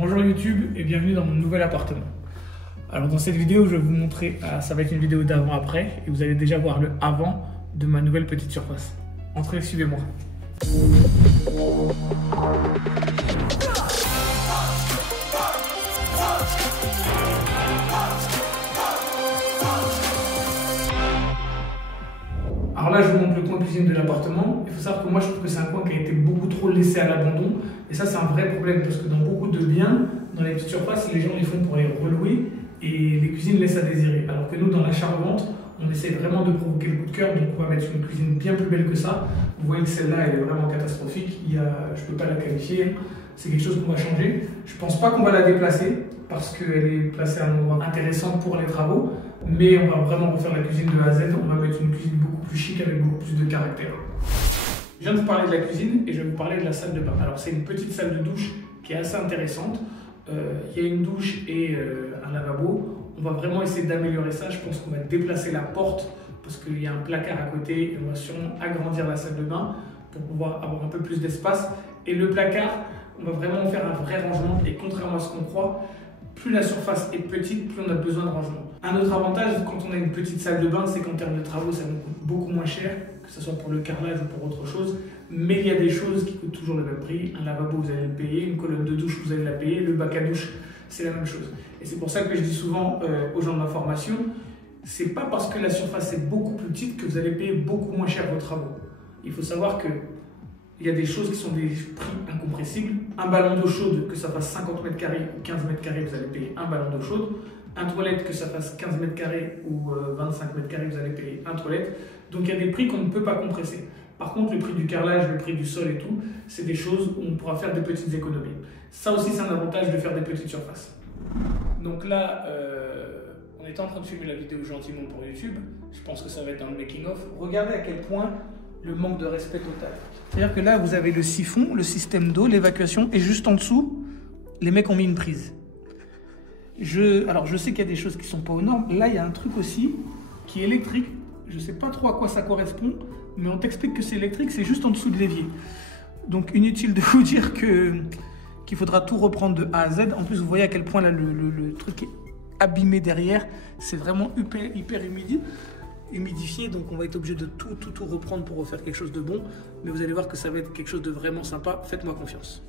Bonjour YouTube et bienvenue dans mon nouvel appartement. Alors dans cette vidéo, je vais vous montrer, ça va être une vidéo d'avant-après et vous allez déjà voir le avant de ma nouvelle petite surface. Entrez, suivez-moi. Alors là, je vous montre le coin cuisine de l'appartement. Il faut savoir que moi, je trouve que c'est un coin qui a été beaucoup trop laissé à l'abandon. Et ça, c'est un vrai problème parce que dans beaucoup de biens, dans les petites surfaces, les gens les font pour les relouer et les cuisines laissent à désirer. Alors que nous, dans l'achat-revente, on essaie vraiment de provoquer le coup de cœur. Donc, on va mettre une cuisine bien plus belle que ça. Vous voyez que celle-là, elle est vraiment catastrophique. Je ne peux pas la qualifier. C'est quelque chose qu'on va changer. Je ne pense pas qu'on va la déplacer parce qu'elle est placée à un endroit intéressant pour les travaux. Mais on va vraiment refaire la cuisine de A à Z. On va mettre une cuisine beaucoup plus chic avec beaucoup plus de caractère. Je viens de vous parler de la cuisine et je vais vous parler de la salle de bain. Alors c'est une petite salle de douche qui est assez intéressante. Il y a une douche et un lavabo. On va vraiment essayer d'améliorer ça. Je pense qu'on va déplacer la porte parce qu'il y a un placard à côté et on va sûrement agrandir la salle de bain pour pouvoir avoir un peu plus d'espace. Et le placard, on va vraiment faire un vrai rangement et contrairement à ce qu'on croit, plus la surface est petite, plus on a besoin de rangement. Un autre avantage quand on a une petite salle de bain, c'est qu'en termes de travaux, ça nous coûte beaucoup moins cher, que ce soit pour le carrelage ou pour autre chose. Mais il y a des choses qui coûtent toujours le même prix. Un lavabo, vous allez le payer. Une colonne de douche, vous allez la payer. Le bac à douche, c'est la même chose. Et c'est pour ça que je dis souvent aux gens de ma formation, c'est pas parce que la surface est beaucoup plus petite que vous allez payer beaucoup moins cher vos travaux. Il faut savoir que il y a des choses qui sont des prix incompressibles. Un ballon d'eau chaude, que ça fasse 50 mètres carrés ou 15 mètres carrés, vous allez payer un ballon d'eau chaude. Un toilette, que ça fasse 15 mètres carrés ou 25 mètres carrés, vous allez payer un toilette. Donc il y a des prix qu'on ne peut pas compresser. Par contre, le prix du carrelage, le prix du sol et tout, c'est des choses où on pourra faire des petites économies. Ça aussi, c'est un avantage de faire des petites surfaces. Donc là, on est en train de filmer la vidéo gentiment pour YouTube. Je pense que ça va être dans le making-of. Regardez à quel point le manque de respect total. C'est-à-dire que là, vous avez le siphon, le système d'eau, l'évacuation, et juste en dessous, les mecs ont mis une prise. Alors, je sais qu'il y a des choses qui ne sont pas aux normes. Là, il y a un truc aussi qui est électrique. Je ne sais pas trop à quoi ça correspond, mais on t'explique que c'est électrique, c'est juste en dessous de l'évier. Donc, inutile de vous dire qu'il faudra tout reprendre de A à Z. En plus, vous voyez à quel point là, le truc est abîmé derrière. C'est vraiment hyper humidifié, donc on va être obligé de tout reprendre pour refaire quelque chose de bon. Mais vous allez voir que ça va être quelque chose de vraiment sympa. Faites-moi confiance.